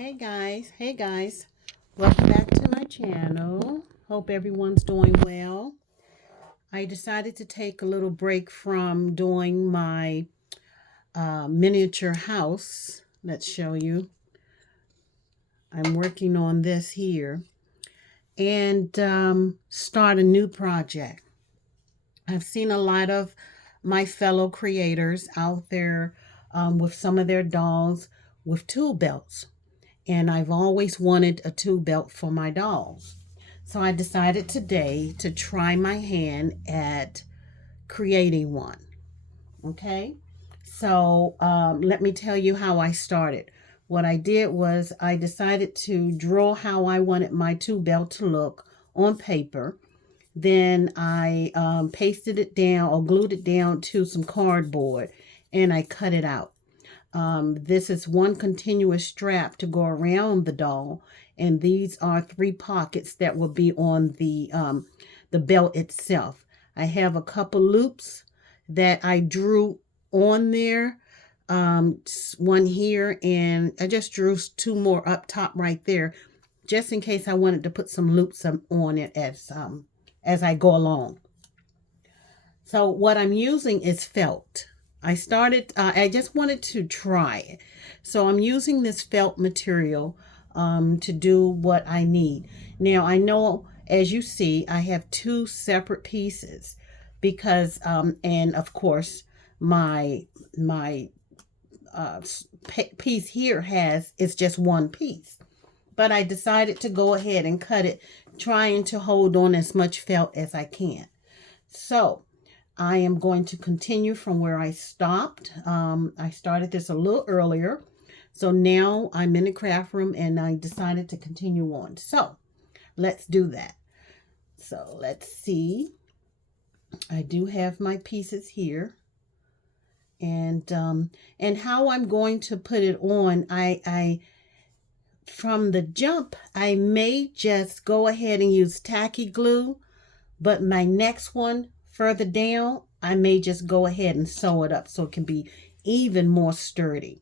Hey guys, welcome back to my channel. Hope everyone's doing well. I decided to take a little break from doing my miniature house. Let's show you. I'm working on this here and start a new project. I've seen a lot of my fellow creators out there with some of their dolls with tool belts. And I've always wanted a tool belt for my dolls. So I decided today to try my hand at creating one. Okay, so let me tell you how I started. What I did was I decided to draw how I wanted my tool belt to look on paper. Then I pasted it down or glued it down to some cardboard and I cut it out. This is one continuous strap to go around the doll, and these are 3 pockets that will be on the belt itself. I have a couple loops that I drew on there, one here, and I just drew 2 more up top right there, just in case I wanted to put some loops on it as I go along. So what I'm using is felt. I just wanted to try it. So I'm using this felt material to do what I need. Now I know, as you see, I have 2 separate pieces because, and of course, my piece here is just 1 piece. But I decided to go ahead and cut it, trying to hold on as much felt as I can. So I am going to continue from where I stopped. I started this a little earlier. So now I'm in the craft room and I decided to continue on. So let's do that. So let's see. I do have my pieces here. And how I'm going to put it on, I from the jump, I may just go ahead and use tacky glue, but my next one further down, I may just go ahead and sew it up so it can be even more sturdy.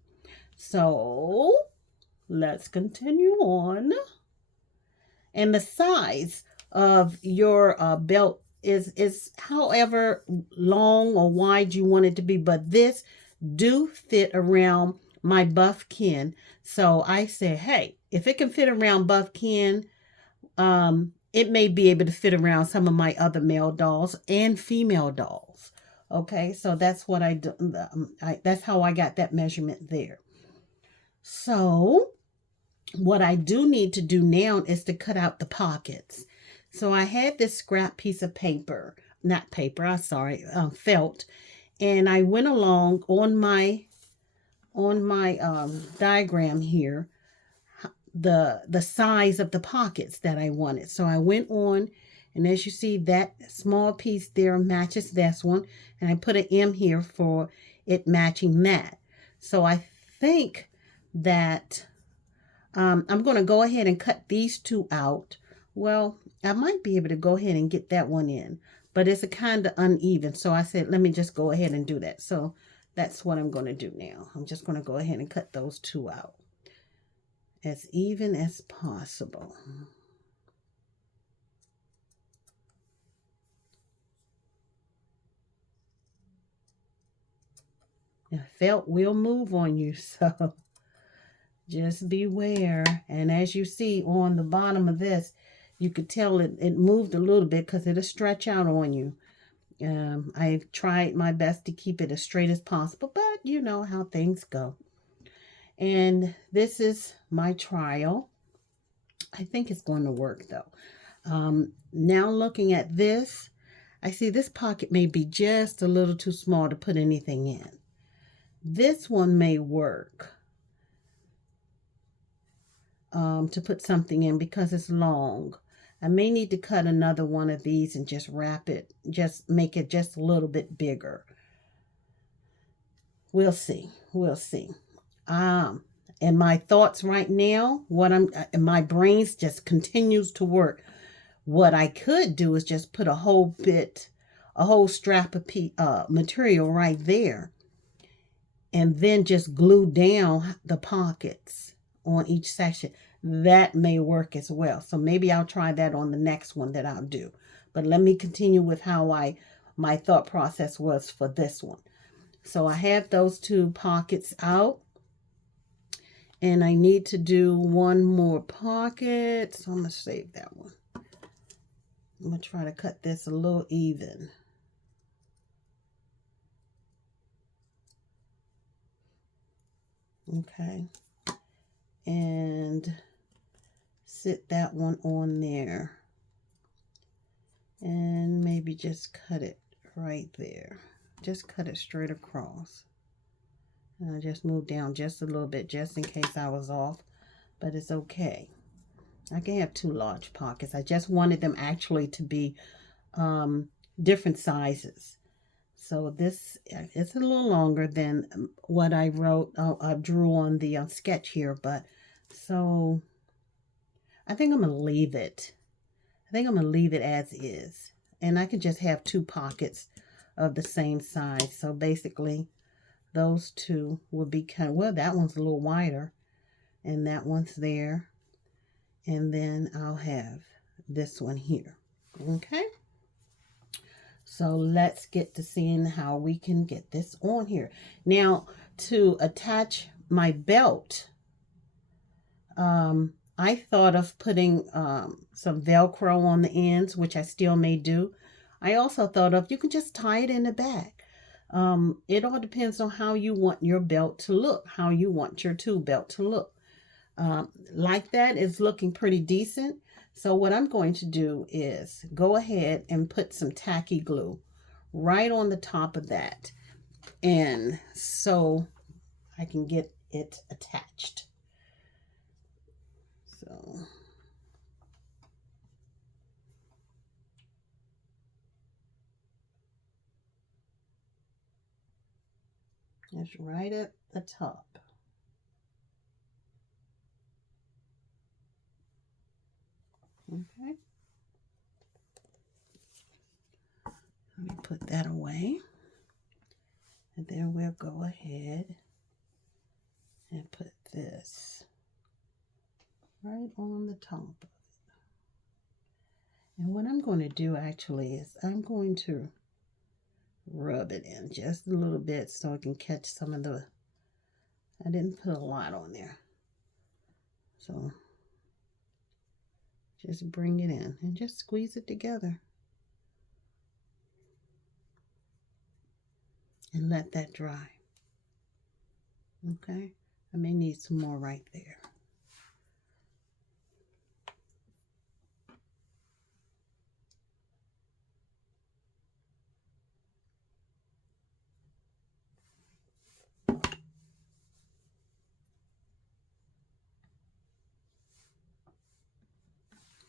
So let's continue on. And the size of your belt is however long or wide you want it to be, but this do fit around my buff kin. So I said, hey, if it can fit around buff kin, it may be able to fit around some of my other male dolls and female dolls. Okay, so that's what I do. That's how I got that measurement there. So what I do need to do now is to cut out the pockets. So I had this scrap piece of paper, not paper, I'm sorry, felt, and I went along on my diagram here the size of the pockets that I wanted. So I went on, and as you see, that small piece there matches this one, and I put an M here for it matching that. So I think that I'm going to go ahead and cut these 2 out. Well, I might be able to go ahead and get that one in, but it's a kind of uneven. So I said, let me just go ahead and do that. So that's what I'm going to do now. I'm just going to go ahead and cut those 2 out as even as possible. Now, felt will move on you, so just beware. And as you see on the bottom of this, you could tell it moved a little bit because it'll stretch out on you. I've tried my best to keep it as straight as possible, but you know how things go. And this is my trial. I think it's going to work though. Now looking at this, I see this pocket may be just a little too small to put anything in. This one may work to put something in because it's long. I may need to cut another one of these and just wrap it, just make it just a little bit bigger. We'll see. We'll see. And my thoughts right now, my brains just continues to work. What I could do is just put a whole strap of material right there, and then just glue down the pockets on each section. That may work as well. So maybe I'll try that on the next one that I'll do. But let me continue with how my thought process was for this one. So I have those 2 pockets out. And I need to do one more pocket. So I'm going to save that one. I'm going to try to cut this a little even. Okay. And sit that one on there. And maybe just cut it right there. Just cut it straight across. And I just moved down just a little bit just in case I was off. But it's okay. I can have 2 large pockets. I just wanted them actually to be different sizes. So this, it's a little longer than what I wrote, I drew on the sketch here. But so I think I'm going to leave it. I think I'm going to leave it as is. And I could just have 2 pockets of the same size. So basically, those 2 would be kind of, well, that one's a little wider. And that one's there. And then I'll have this one here. Okay. So let's get to seeing how we can get this on here. Now, to attach my belt, I thought of putting some Velcro on the ends, which I still may do. I also thought of, you can just tie it in the back. It all depends on how you want your belt to look, how you want your tool belt to look. Like that is looking pretty decent. So what I'm going to do is go ahead and put some tacky glue right on the top of that. And so I can get it attached. So it's right at the top. Okay. Let me put that away. And then we'll go ahead and put this right on the top of it. And what I'm going to do actually is I'm going to rub it in just a little bit so I can catch some of the, I didn't put a lot on there. So just bring it in and just squeeze it together. And let that dry. Okay, I may need some more right there.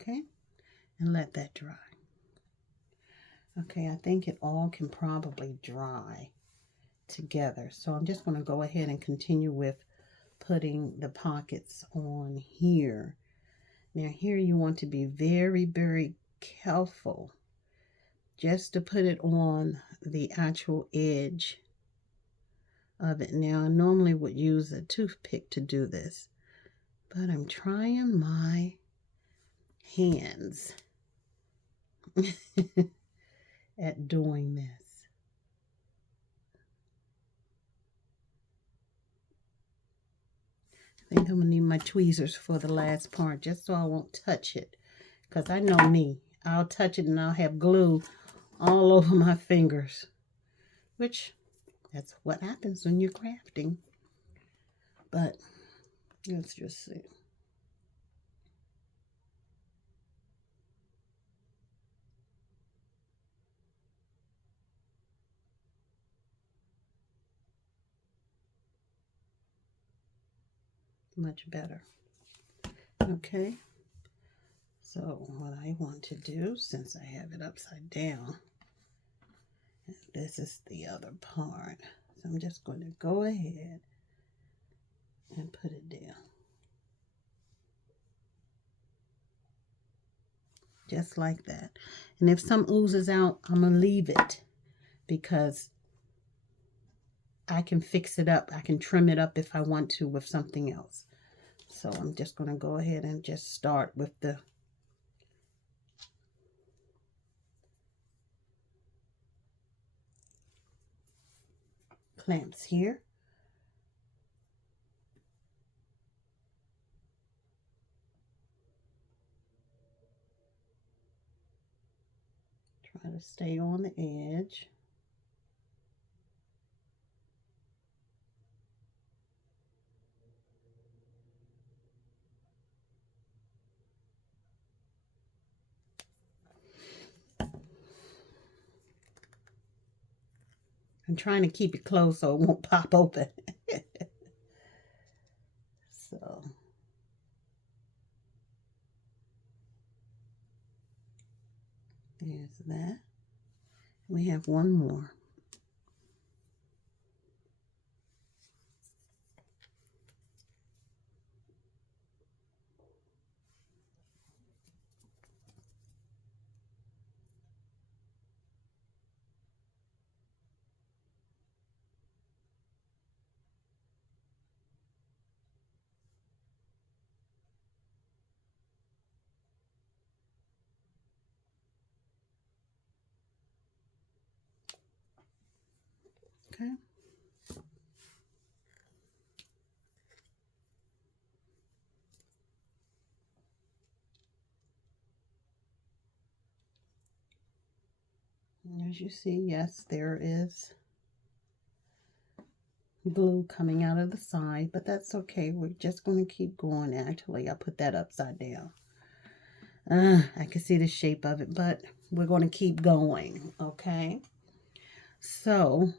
Okay, and let that dry. Okay, I think it all can probably dry together. So I'm just going to go ahead and continue with putting the pockets on here. Now here you want to be very, very careful just to put it on the actual edge of it. Now I normally would use a toothpick to do this, but I'm trying my hands at doing this. I think I'm going to need my tweezers for the last part just so I won't touch it. Because I know me. I'll touch it and I'll have glue all over my fingers. Which, that's what happens when you're crafting. But, let's just see. Much better. Okay. So what I want to do, since I have it upside down, this is the other part. So I'm just going to go ahead and put it down. Just like that. And if some oozes out, I'm going to leave it because I can fix it up. I can trim it up if I want to with something else. So I'm just going to go ahead and just start with the clamps here. Try to stay on the edge. I'm trying to keep it closed so it won't pop open. So there's that. We have one more. Okay. And as you see, yes, there is glue coming out of the side, but that's okay. We're just going to keep going. Actually, I put that upside down. I can see the shape of it, but we're going to keep going, okay? So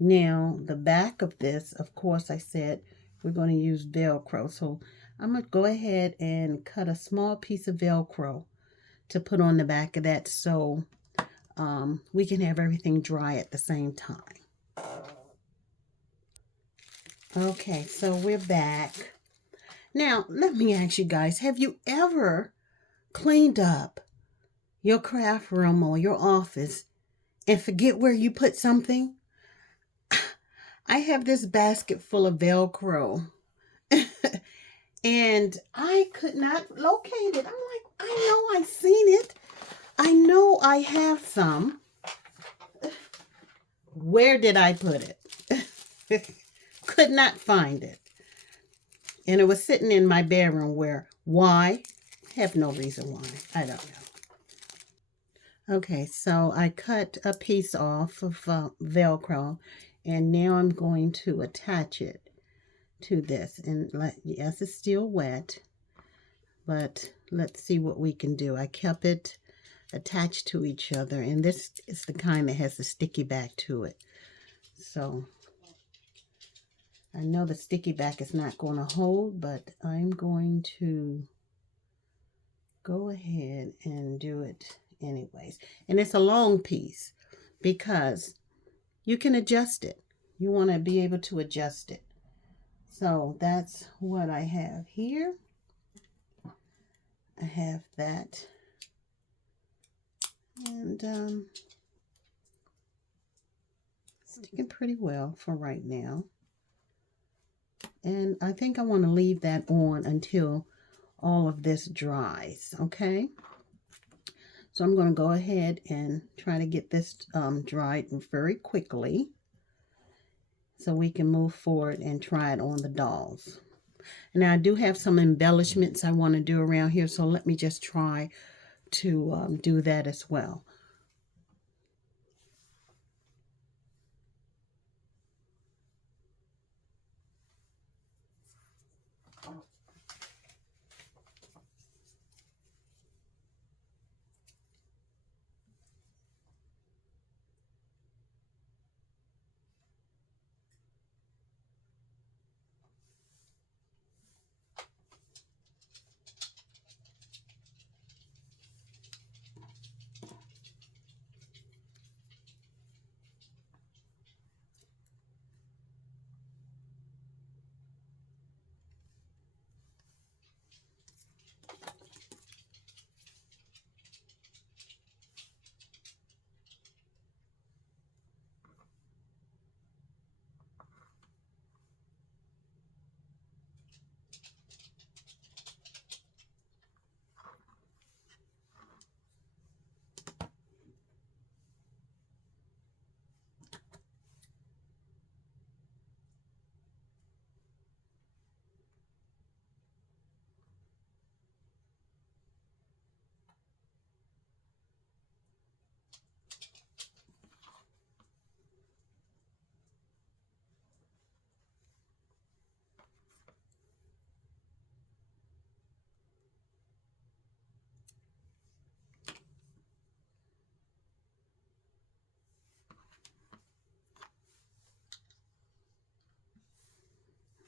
now the back of this, of course, I said we're going to use Velcro. So I'm going to go ahead and cut a small piece of Velcro to put on the back of that so we can have everything dry at the same time. Okay, so we're back. Now, let me ask you guys, have you ever cleaned up your craft room or your office and forget where you put something? I have this basket full of Velcro and I could not locate it. I'm like, I know I've seen it. I know I have some. Where did I put it? Could not find it. And it was sitting in my bedroom why? Have no reason why. I don't know. Okay, so I cut a piece off of Velcro and now I'm going to attach it to this. And yes, it's still wet, but let's see what we can do. I kept it attached to each other, and this is the kind that has a sticky back to it. So I know the sticky back is not going to hold, but I'm going to go ahead and do it anyways. And it's a long piece because you can adjust it. You want to be able to adjust it. So that's what I have here. I have that. And sticking pretty well for right now. And I think I want to leave that on until all of this dries, okay? So I'm going to go ahead and try to get this dried very quickly so we can move forward and try it on the dolls. Now I do have some embellishments I want to do around here, so let me just try to do that as well.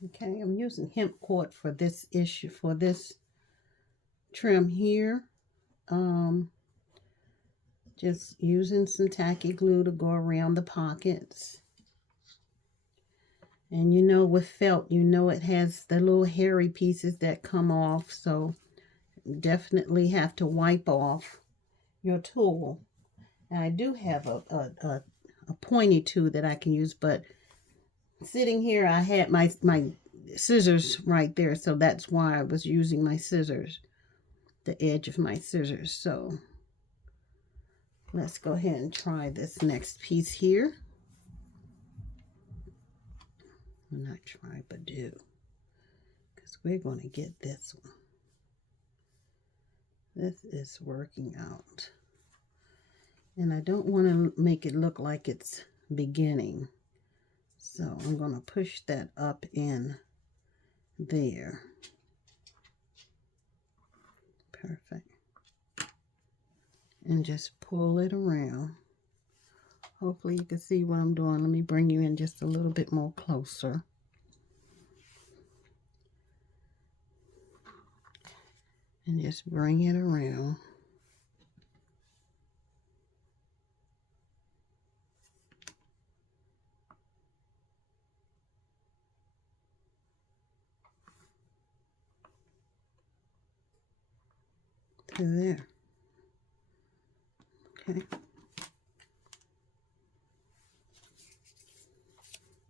Okay, I'm using hemp cord for this issue, for this trim here. Just using some tacky glue to go around the pockets. And you know, with felt, you know it has the little hairy pieces that come off, so definitely have to wipe off your tool. And I do have a pointy tool that I can use, but sitting here, I had my scissors right there, so that's why I was using my scissors, the edge of my scissors. So let's go ahead and try this next piece here. Well, not try, but do, because we're going to get this one. This is working out. And I don't want to make it look like it's beginning. So I'm going to push that up in there. Perfect. And just pull it around. Hopefully you can see what I'm doing. Let me bring you in just a little bit more closer. And just bring it around. To there. Okay.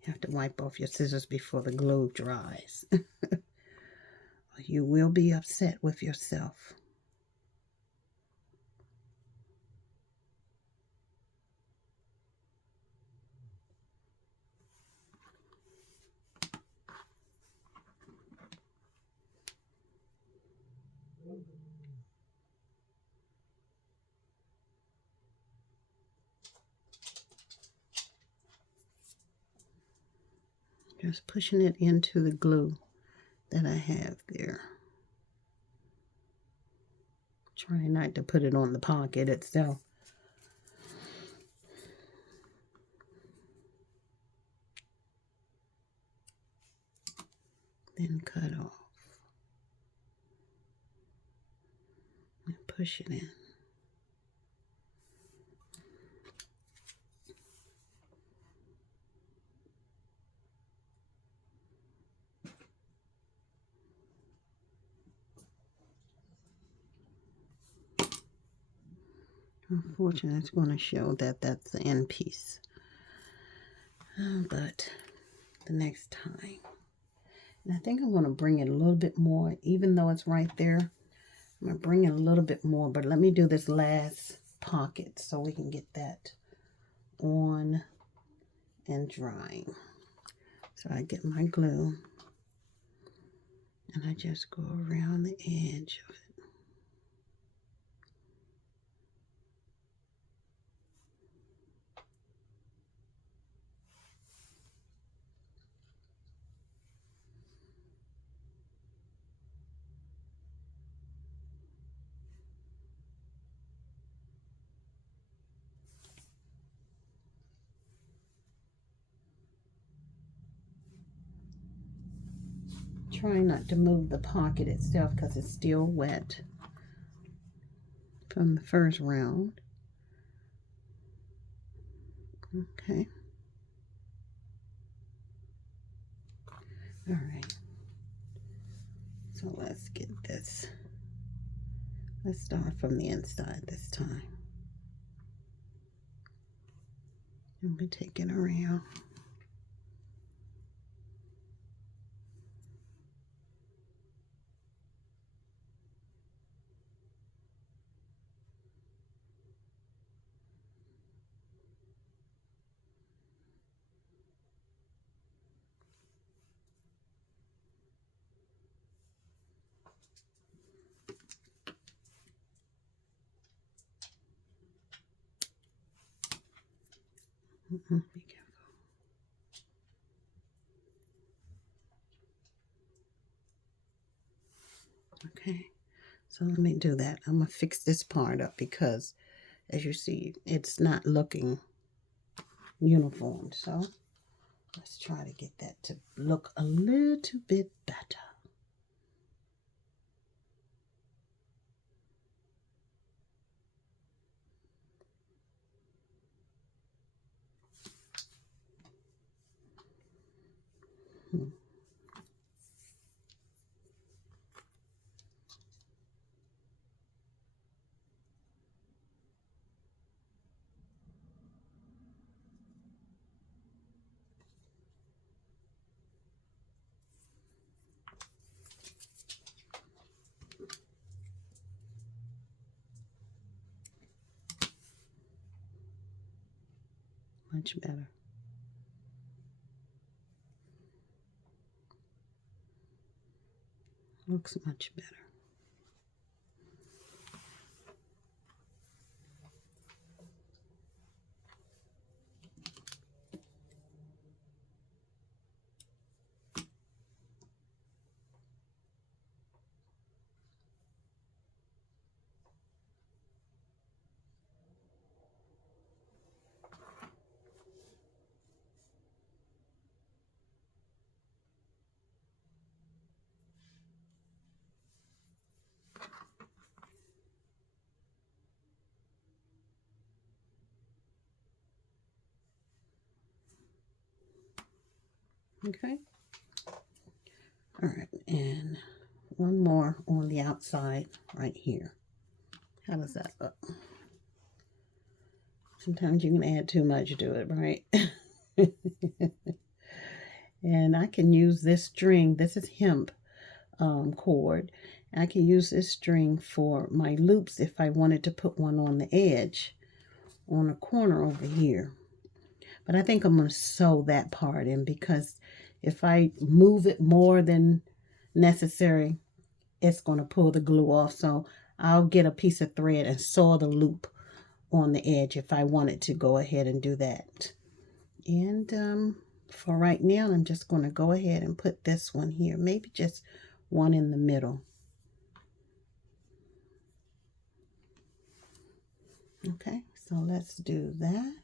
You have to wipe off your scissors before the glue dries. You will be upset with yourself. Just pushing it into the glue that I have there. Trying not to put it on the pocket itself. Then cut off. And push it in. Unfortunately, it's going to show that that's the end piece. But the next time. And I think I'm going to bring it a little bit more, even though it's right there. I'm going to bring it a little bit more, but let me do this last pocket so we can get that on and drying. So I get my glue and I just go around the edge of it. Try not to move the pocket itself because it's still wet from the first round. Okay. All right. So let's get this. Let's start from the inside this time. And we take it around. Be careful. Okay, so let me do that. I'm going to fix this part up because, as you see, it's not looking uniform. So Let's try to get that to look a little bit better. Much better. Looks much better. Okay. All right, and one more on the outside right here. How does that look? Sometimes you can add too much to it, right? And I can use this string. This is hemp cord. I can use this string for my loops if I wanted to put one on the edge, on a corner over here. But I think I'm going to sew that part in, because if I move it more than necessary, it's going to pull the glue off. So I'll get a piece of thread and sew the loop on the edge if I wanted to go ahead and do that. And for right now, I'm just going to go ahead and put this one here, maybe just one in the middle. Okay, so let's do that.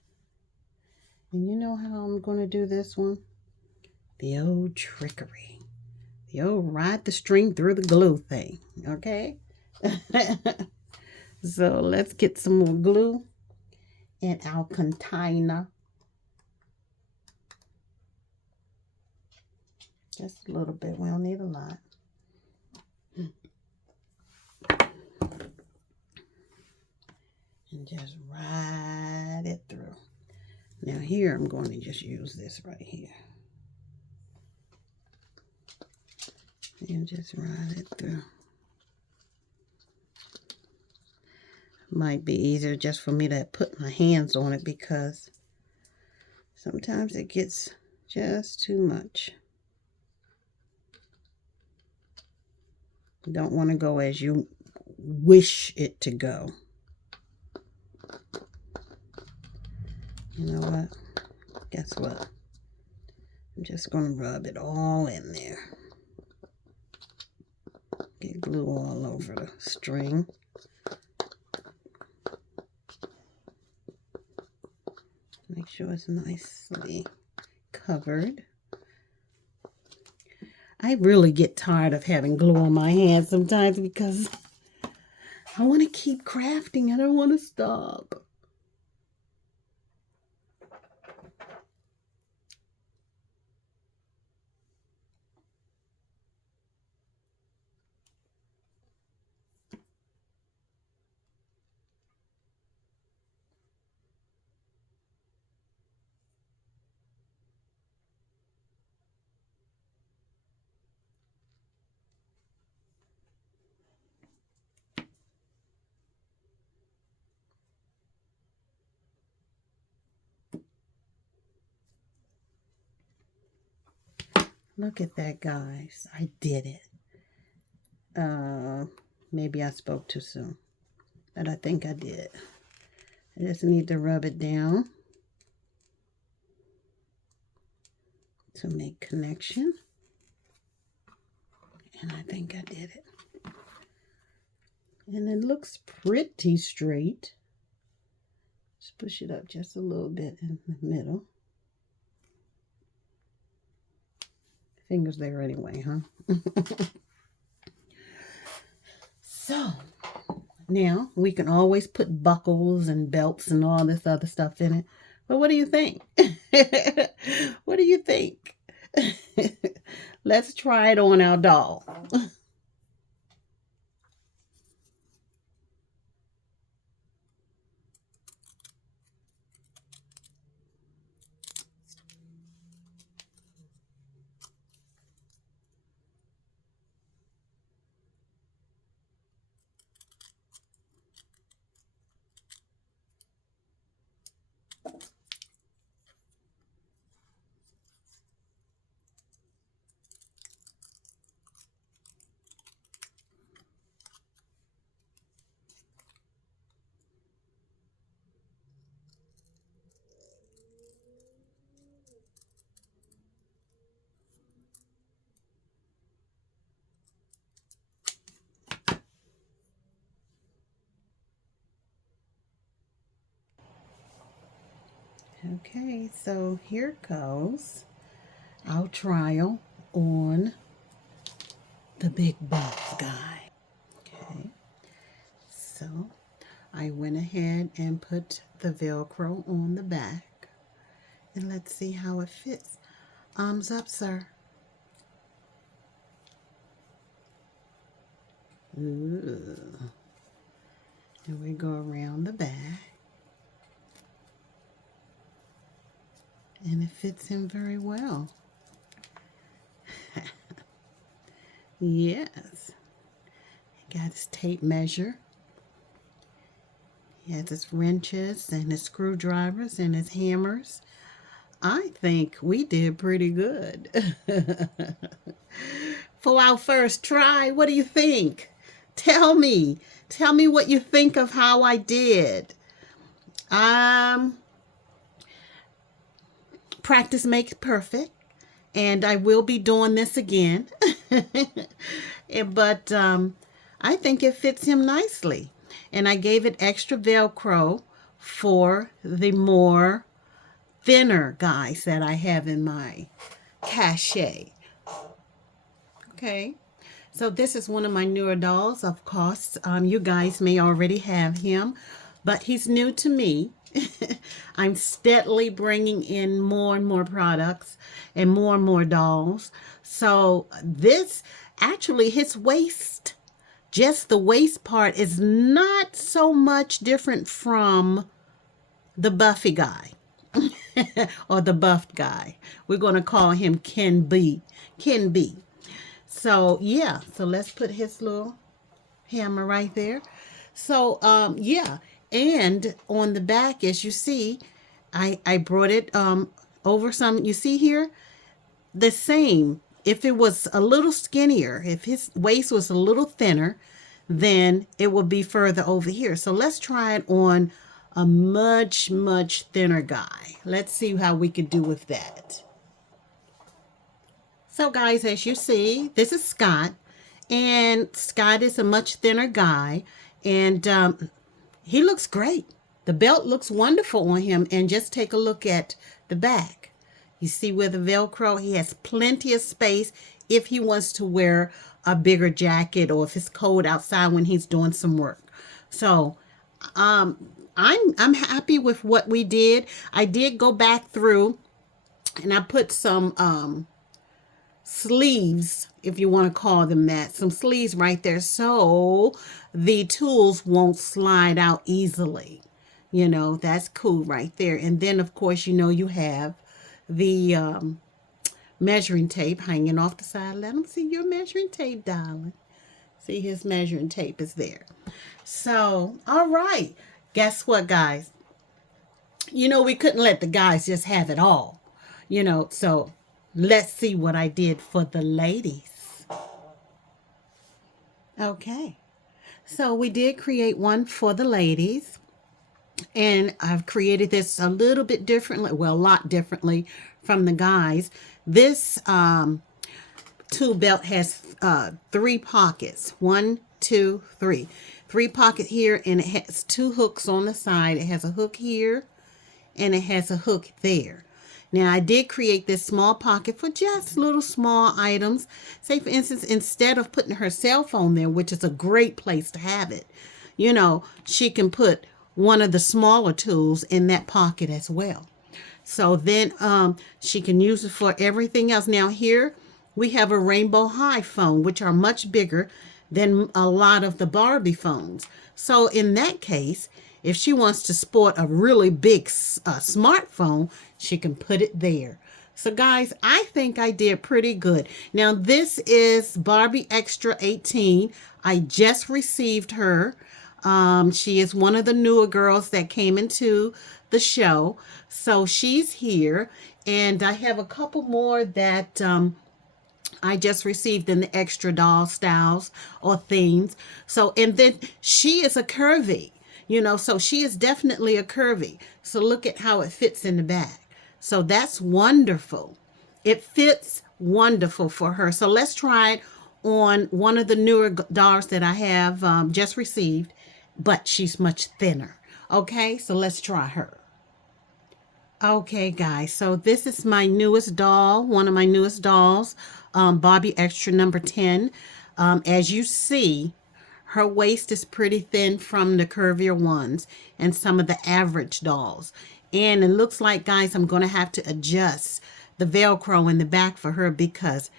And you know how I'm going to do this one? The old trickery. The old ride the string through the glue thing. Okay? So let's get some more glue in our container. Just a little bit. We don't need a lot. And just ride it through. Now here I'm going to just use this right here. And just ride it through. Might be easier just for me to put my hands on it, because sometimes it gets just too much. You don't want to go as you wish it to go. You know what? Guess what? I'm just going to rub it all in there. Get glue all over the string. Make sure it's nicely covered. I really get tired of having glue on my hands sometimes, because I want to keep crafting. I don't want to stop. Look at that, guys. I did it. Maybe I spoke too soon, but I think I did. I just need to rub it down to make connection. And I think I did it. And it looks pretty straight. Just push it up just a little bit in the middle. Fingers there anyway, huh? So, now we can always put buckles and belts and all this other stuff in it. But what do you think? What do you think? Let's try it on our doll. Okay, so here goes our trial on the big buff guy. Okay, so I went ahead and put the Velcro on the back, and let's see how it fits. Arms up, sir. Ooh. And we go around the back, and it fits him very well. Yes. He got his tape measure. He has his wrenches and his screwdrivers and his hammers. I think we did pretty good. For our first try, what do you think? Tell me. Tell me what you think of how I did. Practice makes perfect, and I will be doing this again. But I think it fits him nicely. And I gave it extra Velcro for the more thinner guys that I have in my cachet. Okay, so this is one of my newer dolls. Of course, you guys may already have him, but he's new to me. I'm steadily bringing in more and more products and more dolls. So this, actually, his waist, just the waist part, is not so much different from the Buffy guy. Or the buffed guy. We're going to call him Ken B. Ken B. So, yeah. So, let's put his little hammer right there. So, yeah. And on the back, as you see, I brought it over some. You see here? The same. If it was a little skinnier, if his waist was a little thinner, then it would be further over here. So, let's try it on a much thinner guy. Let's see how we could do with that. So guys, as you see, this is Scott, and Scott is a much thinner guy, and he looks great. The belt looks wonderful on him, and just take a look at the back. You see where the Velcro, he has plenty of space if he wants to wear a bigger jacket or if it's cold outside when he's doing some work. So, I'm happy with what we did. I did go back through and I put some sleeves, if you want to call them that, some sleeves right there so the tools won't slide out easily. You know, that's cool right there. And then, of course, you know, you have the measuring tape hanging off the side. Let them see your measuring tape, darling. See, his measuring tape is there. So, all right. Guess what, guys? You know, we couldn't let the guys just have it all. You know, so let's see what I did for the ladies. Okay. So we did create one for the ladies. And I've created this a little bit differently. Well, a lot differently from the guys. This tool belt has 3 pockets. 1, 2, 3. 3 pocket here, and it has 2 hooks on the side. It has a hook here, and it has a hook there. Now, I did create this small pocket for just little small items. Say, for instance, instead of putting her cell phone there, which is a great place to have it, you know, she can put one of the smaller tools in that pocket as well. So then she can use it for everything else. Now here we have a Rainbow High phone, which are much bigger than a lot of the Barbie phones. So in that case, if she wants to sport a really big smartphone, she can put it there. So guys, I think I did pretty good. Now this is Barbie Extra 18. I just received her. She is one of the newer girls that came into the show. So she's here. And I have a couple more that I just received in the extra doll styles or themes. So, and then she is a curvy, you know, so she is definitely a curvy. So look at how it fits in the back. So that's wonderful. It fits wonderful for her. So let's try it on one of the newer dolls that I have just received, but she's much thinner. Okay, so let's try her. Okay, guys, so this is my newest doll, one of my newest dolls, Barbie Extra number 10. As you see, her waist is pretty thin from the curvier ones and some of the average dolls. And it looks like, guys, I'm going to have to adjust the Velcro in the back for her because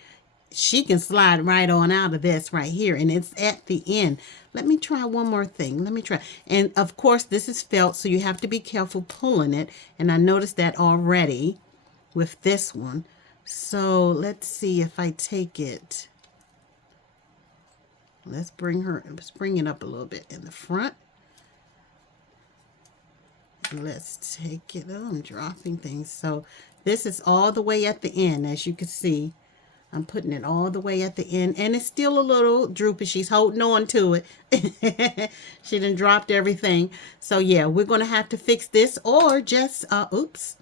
she can slide right on out of this right here, and it's at the end. Let me try one more thing. Let me try. And of course, this is felt, so you have to be careful pulling it. And I noticed that already with this one. So let's see if I take it. Let's bring it up a little bit in the front. Let's take it. Oh, I'm dropping things. So this is all the way at the end, as you can see. I'm putting it all the way at the end, and it's still a little droopy. She's holding on to it. She done dropped everything. So yeah, we're going to have to fix this or just, oops.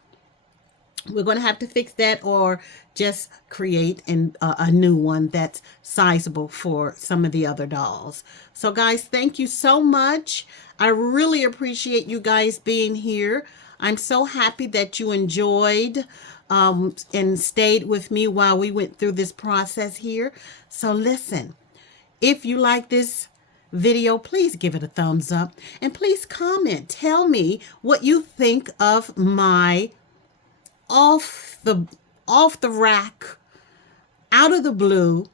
We're going to have to fix that or just create a new one that's sizable for some of the other dolls. So guys, thank you so much. I really appreciate you guys being here. I'm so happy that you enjoyed and stayed with me while we went through this process here. So listen, if you like this video, please give it a thumbs up and please comment. Tell me what you think of my off the rack, out of the blue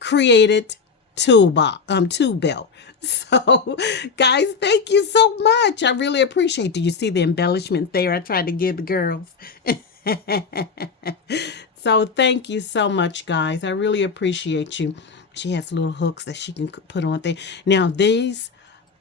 created tool belt. So guys, thank you so much. I really appreciate it. Do you see the embellishment there I tried to give the girls? So thank you so much, guys. I really appreciate you. She has little hooks that she can put on there. Now these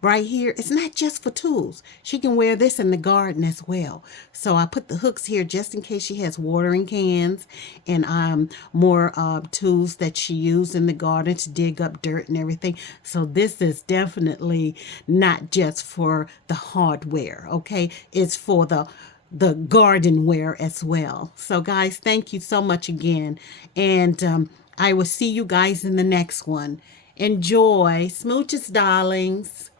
right here, it's not just for tools. She can wear this in the garden as well. So I put the hooks here just in case she has watering cans and more tools that she used in the garden to dig up dirt and everything. So this is definitely not just for the hardware, okay? It's for the garden wear as well. So guys, thank you so much again. And I will see you guys in the next one. Enjoy. Smooches, darlings.